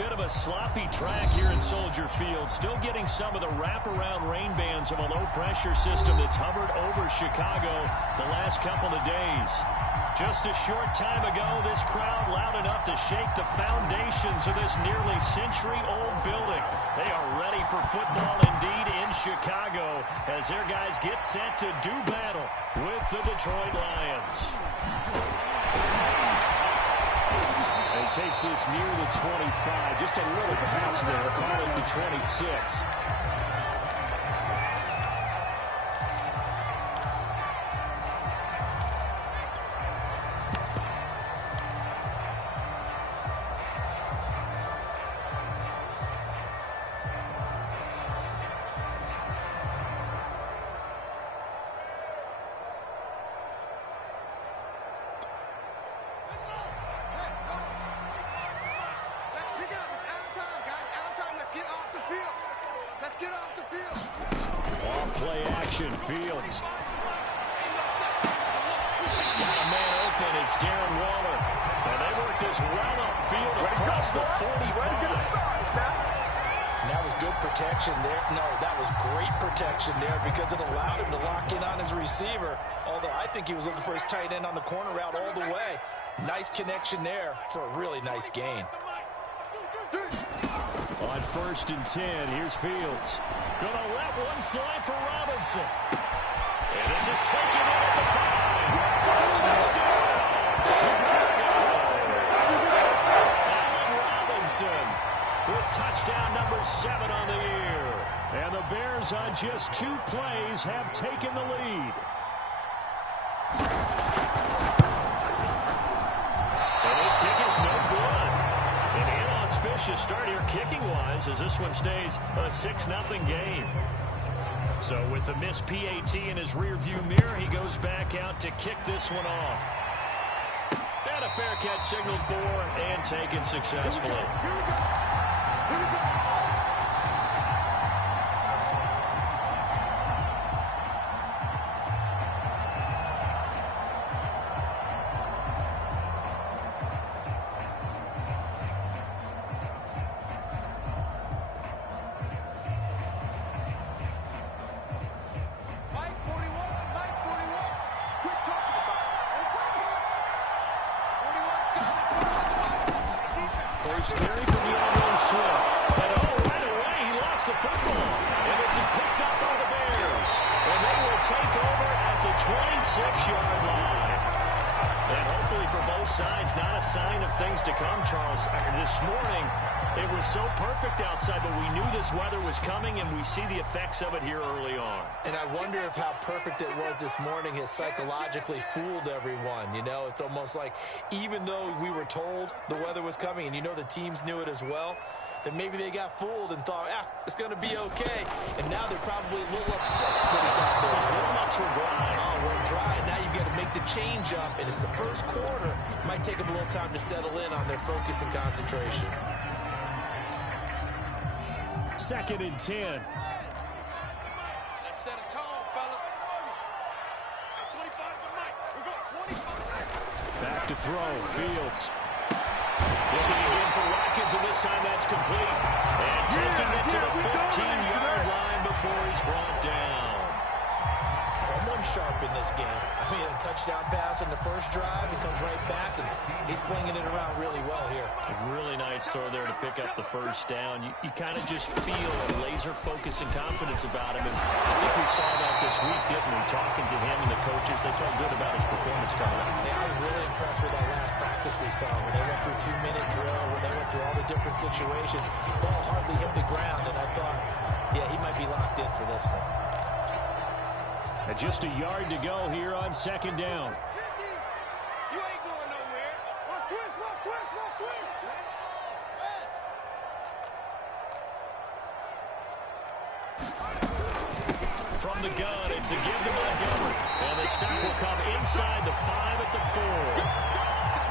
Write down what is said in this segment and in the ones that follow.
bit of a sloppy track here in Soldier Field. Still getting some of the wraparound rain bands of a low-pressure system that's hovered over Chicago the last couple of days. Just a short time ago, this crowd loud enough to shake the foundations of this nearly century-old building. They are ready for football indeed in Chicago as their guys get set to do battle with the Detroit Lions. And takes this near the 25. Just a little pass there. Call it the 26. Play action, Fields. Got a man open, it's Darren Waller. And they work this well upfield across the 45. And that was good protection there. No, that was great protection there because it allowed him to lock in on his receiver. Although I think he was looking for his tight end on the corner route all the way. Nice connection there for a really nice gain. On 1st and 10, here's Fields. Gonna let one fly for Robinson. And this is taken in at the 5. Touchdown, Chicago. Allen Robinson with touchdown number 7 on the year. And the Bears on just 2 plays have taken the lead. And this kick is no good. An inauspicious start here kicking-wise as this one stays a 6-0 game. So with the missed PAT in his rearview mirror, he goes back out to kick this one off. And a fair catch signaled for and taken successfully. Here we go. First carry from the Andre Swift. And right away, he lost the football. And this is picked up by the Bears. And they will take over at the 26-yard line. And hopefully for both sides, not a sign of things to come, Charles. This morning, it was so perfect outside, but we knew this weather was coming, and we see the effects of it here early on. And I wonder if how perfect it was this morning has psychologically fooled everyone. You know, it's almost like even though we were told the weather was coming, and you know the teams knew it as well, then maybe they got fooled and thought, it's going to be okay. And now they're probably a little upset that it's out there. Those warm-ups were dry. Oh, we're dry. Now you've got to make the change up, and it's the first quarter. It might take them a little time to settle in on their focus and concentration. 2nd and 10. Let's set a tone, fella. 25 tonight. We're going 25. Back to throw. Fields. Looking again for Watkins, and this time that's complete. And taking it to the 15-yard line before he's brought down. Someone sharp in this game. I mean, a touchdown pass on the first drive. He comes right back, and he's flinging it around really well here. A really nice throw there to pick up the first down. You kind of just feel a laser focus and confidence about him. And I think we saw that this week, didn't we? Talking to him and the coaches, they felt good about his performance coming up. Yeah, I was really impressed with that last practice we saw when they went through 2-minute drill, when they went through all the different situations. Ball hardly hit the ground, and I thought, yeah, he might be locked in for this one. And just a yard to go here on 2nd down. You ain't going nowhere. Watch twist, watch twist, watch twist. From the gun, it's a give to Montgomery. And the stop will come inside the 5 at the 4.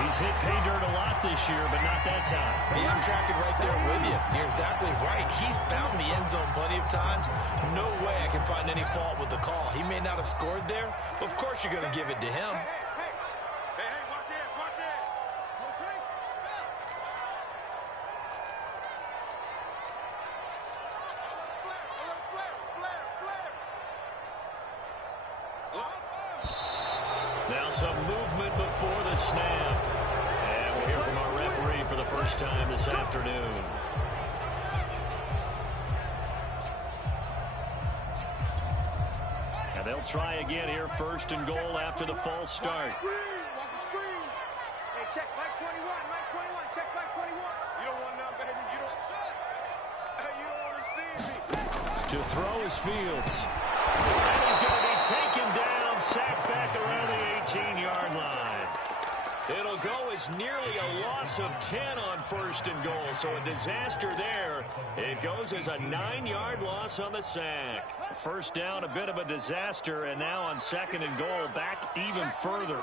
He's hit pay dirt a lot this year, but not that time. Yeah, I'm tracking right there with you. You're exactly right. He's found the end zone plenty of times. No way I can find any fault with the call. He may not have scored there, but of course you're going to give it to him. Hey, watch it, watch it. Some movement before the snap. And we'll hear from our referee for the first time this afternoon. And they'll try again here, first and goal after the false start. Watch the screen. Hey, check Mike 21. Mike 21. Check Mike 21. You don't want none, baby. You don't. Hey, you don't want to see me. To throw is Fields. And he's going to be taken down, sacked back around the 18-yard line. It'll go as nearly a loss of 10 on first and goal, so a disaster there. It goes as a 9-yard loss on the sack. First down, a bit of a disaster, and now on second and goal, back even further.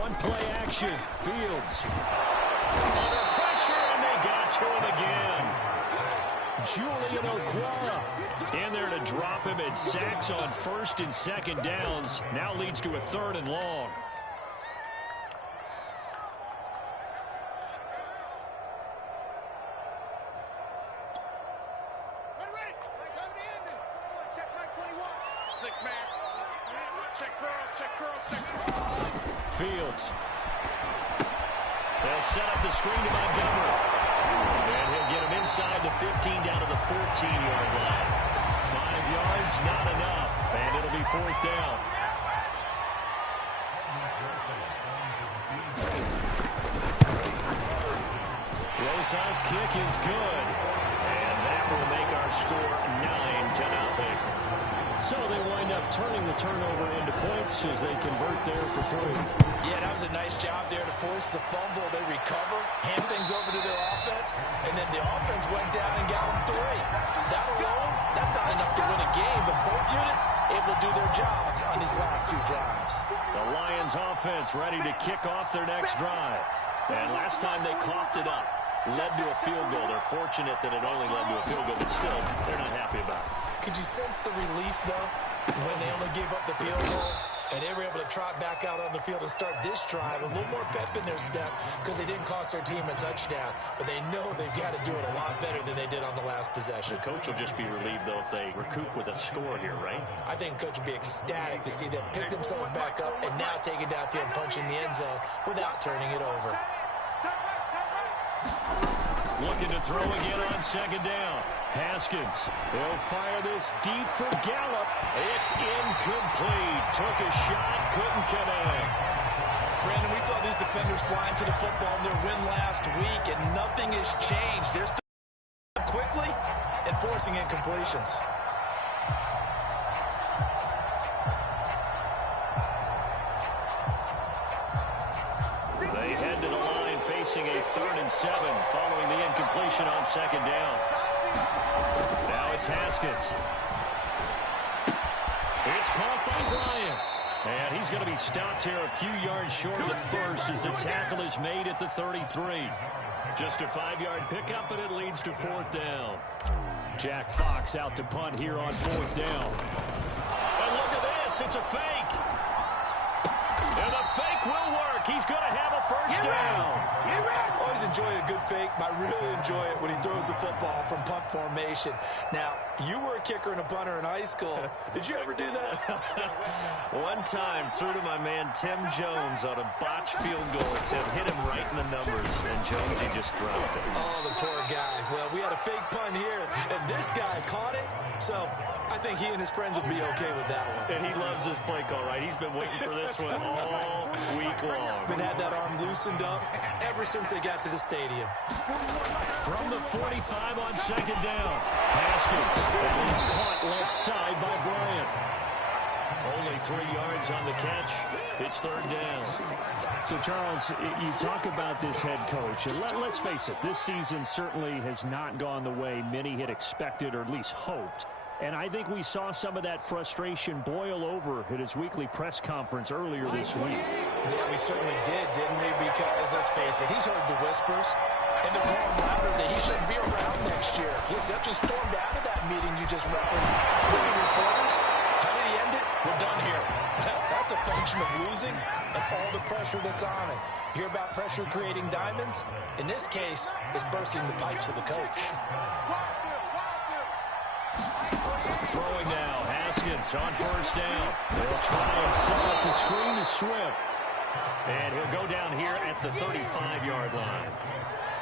One play action, Fields. Under pressure, and they got to him again. Julian Okwara in there to drop him, and sacks on first and second downs. Now leads to a third and long. Ready. Check Mike 21. 6-man. Check curls, check curls, check curls. Fields. They'll set up the screen to Montgomery. And he'll get him inside the 15 down to the 14-yard line. 5 yards, not enough. And it'll be fourth down. Rosa's kick is good. And that will make our score 9-0. So they wind up turning the turnover into points as they convert there for 3. Yeah, that was a nice job there to force the fumble. They recover, hand things over to their offense, and then the offense went down and got them 3. That alone, that's not enough to win a game, but both units able to do their jobs on these last 2 drives. The Lions offense ready to kick off their next drive. And last time they coughed it up, led to a field goal. They're fortunate that it only led to a field goal, but still, they're not happy about it. Could you sense the relief, though, when they only gave up the field goal and they were able to trot back out on the field and start this drive? A little more pep in their step because they didn't cost their team a touchdown, but they know they've got to do it a lot better than they did on the last possession. The coach will just be relieved, though, if they recoup with a score here, right? I think coach will be ecstatic to see them pick themselves back up and now take it downfield and punch in the end zone without turning it over. Looking to throw again on second down. Haskins. They'll fire this deep for Gallup. It's incomplete. Took a shot, couldn't connect. Brandon, we saw these defenders flying to the football in their win last week, and nothing has changed. They're still quickly and forcing incompletions. They head to the line facing a 3rd and 7 following the incompletion on second down. Now it's Haskins. It's caught by Bryant. And he's going to be stopped here a few yards short of the first as the tackle is made at the 33. Just a 5-yard pickup, and it leads to 4th down. Jack Fox out to punt here on 4th down. And look at this. It's a fake. And the fake will work. He's going to have a first down. Always enjoy a good fake, but I really enjoy it when he throws the football from punt formation. Now, you were a kicker and a punter in high school. Did you ever do that? One time, threw to my man Tim Jones on a botched field goal attempt. Hit him right in the numbers, and Jones, he just dropped it. Oh, the poor guy. Well, we had a fake punt here, and this guy caught it. So I think he and his friends will be okay with that one. And he loves his play call, right? He's been waiting for this one all week long. Been had that arm loosened up ever since they got to the stadium. From the 45 on second down. Haskins. And he's caught left side by Bryant. Only 3 yards on the catch. It's 3rd down. So, Charles, you talk about this head coach. And let's face it, this season certainly has not gone the way many had expected or at least hoped. And I think we saw some of that frustration boil over at his weekly press conference earlier this week. Yeah, we certainly did, didn't we? Because, let's face it, he's heard the whispers. And they're growing louder that he shouldn't be around next year. He essentially stormed out of that meeting you just referenced. Looking reporters, how did he end it? We're done here. That's a function of losing and all the pressure that's on him. Hear about pressure creating diamonds? In this case, it's bursting the pipes of the coach. throwing now. Haskins on first down. They'll try and set up the screen to Swift. And he'll go down here at the 35-yard line.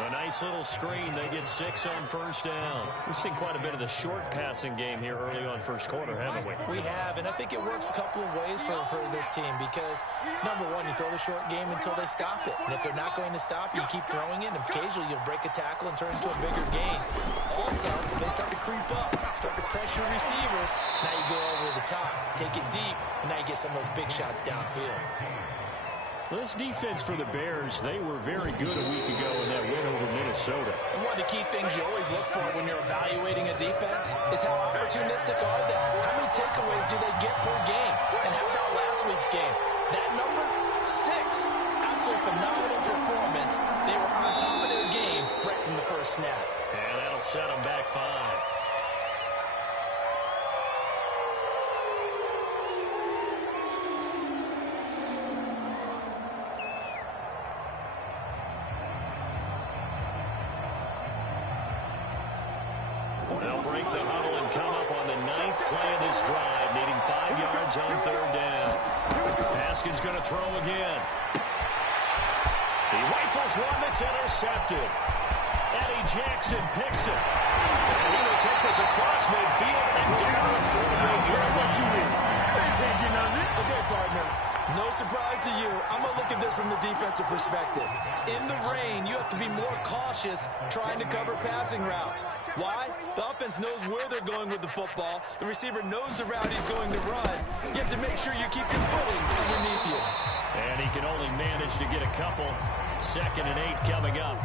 A nice little screen. They get 6 on first down. We've seen quite a bit of the short passing game here early on first quarter, haven't we? We have, and I think it works a couple of ways for this team because, number one, you throw the short game until they stop it. And if they're not going to stop, you keep throwing it, and occasionally you'll break a tackle and turn it into a bigger gain. Also, if they start to creep up, start to pressure receivers, now you go over the top, take it deep, and now you get some of those big shots downfield. This defense for the Bears, they were very good a week ago in that win over Minnesota. And one of the key things you always look for when you're evaluating a defense is how opportunistic are they? How many takeaways do they get per game? And how about last week's game? That number, 6. Absolutely phenomenal performance. They were on top of their game right from the first snap. And that'll set them back 5. They'll break the huddle and come up on the 9th play of this drive, needing 5 yards on third down. Haskins going to throw again. He rifles one that's intercepted. Eddie Jackson picks it. And he will take this across midfield and down the 48-yard line. Okay, partner. No surprise to you. I'm going to look at this from the defensive perspective. In the rain, you have to be more cautious trying to cover passing routes. Why? The offense knows where they're going with the football. The receiver knows the route he's going to run. You have to make sure you keep your footing underneath you. And he can only manage to get a couple. 2nd and 8 coming up.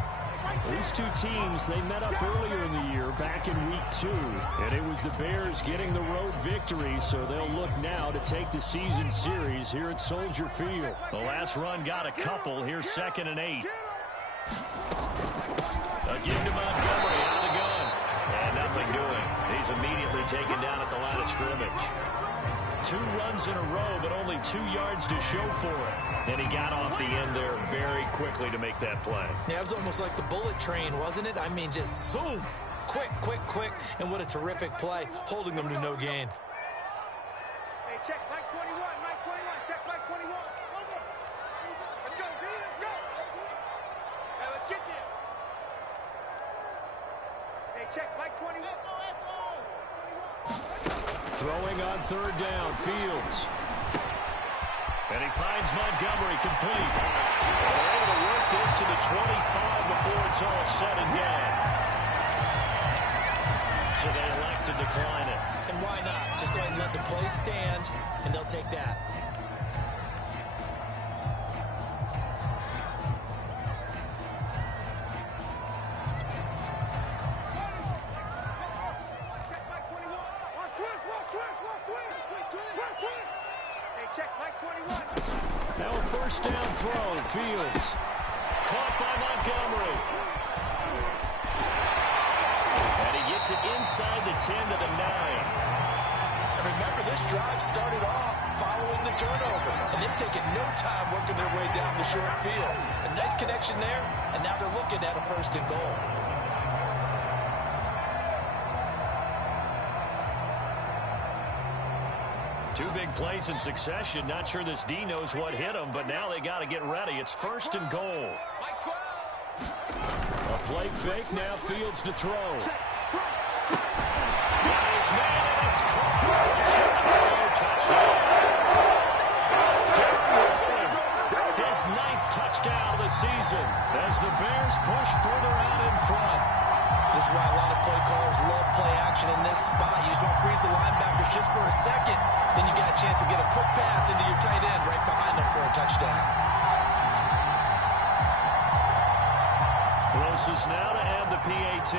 These two teams, they met up earlier in the year, back in week 2. And it was the Bears getting the road victory, so they'll look now to take the season series here at Soldier Field. The last run got a couple. Here's 2nd and 8. A give to Montgomery out of the gun. And nothing doing. He's immediately taken down at the line of scrimmage. 2 runs in a row, but only 2 yards to show for it. And he got off the end there very quickly to make that play. Yeah, it was almost like the bullet train, wasn't it? I mean, just zoom. Quick, quick, quick. And what a terrific play, holding them to no gain. Hey, check Mike 21, Mike 21, check Mike 21. Let's go, D, let's go. Hey, let's get there. Hey, check Mike 21. Throwing on third down, Fields. And he finds Montgomery complete. They're able to work this to the 25 before it's all said and done. So they elect to decline it. And why not? Just go ahead and let the play stand, and they'll take that. Now a first down throw, Fields. Caught by Montgomery. And he gets it inside the 10 to the 9. And remember, this drive started off following the turnover, and they've taken no time working their way down the short field. A nice connection there, and now they're looking at a 1st and goal. Two big plays in succession. Not sure this D knows what hit him, but now they got to get ready. It's 1st and goal. A play fake, now Fields to throw. Got his man, and it's caught. Touchdown. Darren Williams, his 9th touchdown of the season as the Bears push further out in front. This is why a lot of play callers love play action in this spot. You just want to freeze the linebackers just for a second. Then you got a chance to get a quick pass into your tight end right behind them for a touchdown. Roses now to add the PAT.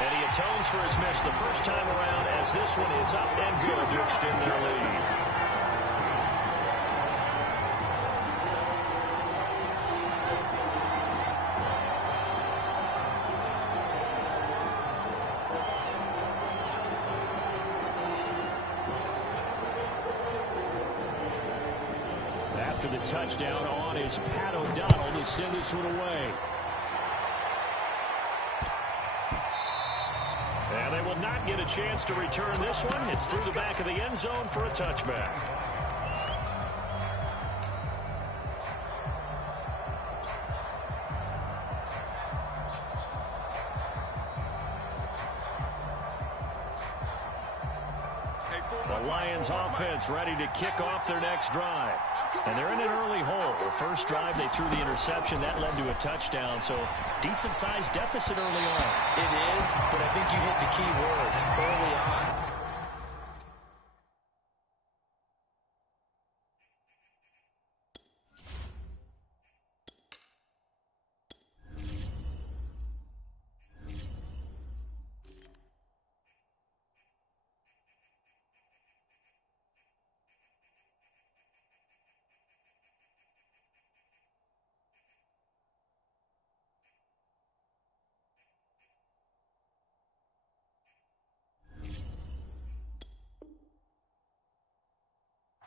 And he atones for his miss the first time around as this one is up and good to extend their lead. After the touchdown on is Pat O'Donnell to send this one away. And they will not get a chance to return this one. It's through the back of the end zone for a touchback. The Lions offense ready to kick off their next drive. And they're in an early hole. The first drive, they threw the interception. That led to a touchdown. So decent-sized deficit early on. It is, but I think you hit the key words early on.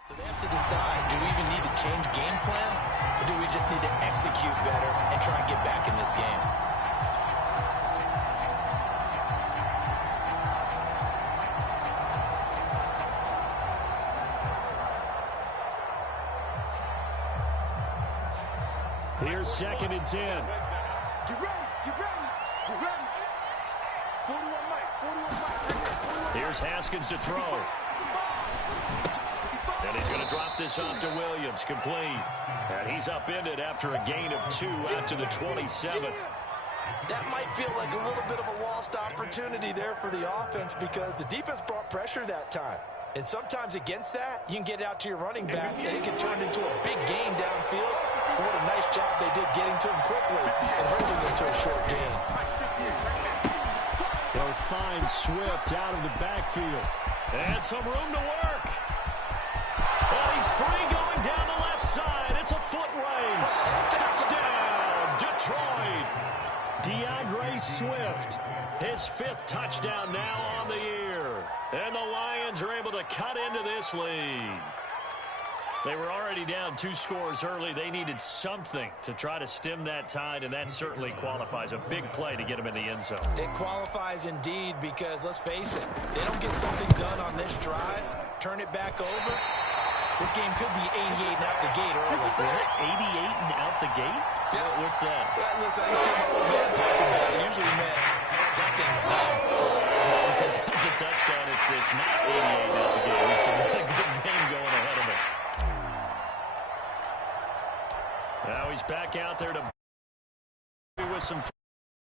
So they have to decide, do we even need to change game plan, or do we just need to execute better and try and get back in this game? Here's 2nd and 10. Get ready, get ready, get ready. 41 Mike, 41 Mike. Here's Haskins to throw. And he's going to drop this off to Williams, complete. And he's upended after a gain of 2 out to the 27. That might feel like a little bit of a lost opportunity there for the offense because the defense brought pressure that time. And sometimes against that, you can get out to your running back, and it can turn into a big gain downfield. But what a nice job they did getting to him quickly and holding him to a short gain. They'll find Swift out of the backfield. And some room to work. Well, he's free going down the left side. It's a foot race. Touchdown, Detroit. DeAndre Swift. His 5th touchdown now on the year. And the Lions are able to cut into this lead. They were already down 2 scores early. They needed something to try to stem that tide, and that certainly qualifies. A big play to get them in the end zone. It qualifies indeed because, let's face it, they don't get something done on this drive, turn it back over. This game could be 88 and out the gate early. 88 and out the gate? Yeah. What's that? Well, listen, I used to hear my old man talking about it. Usually meant that thing's done. The touchdown, it's not 88 out the gate. We still got a good game going ahead of it. Now he's back out there to with some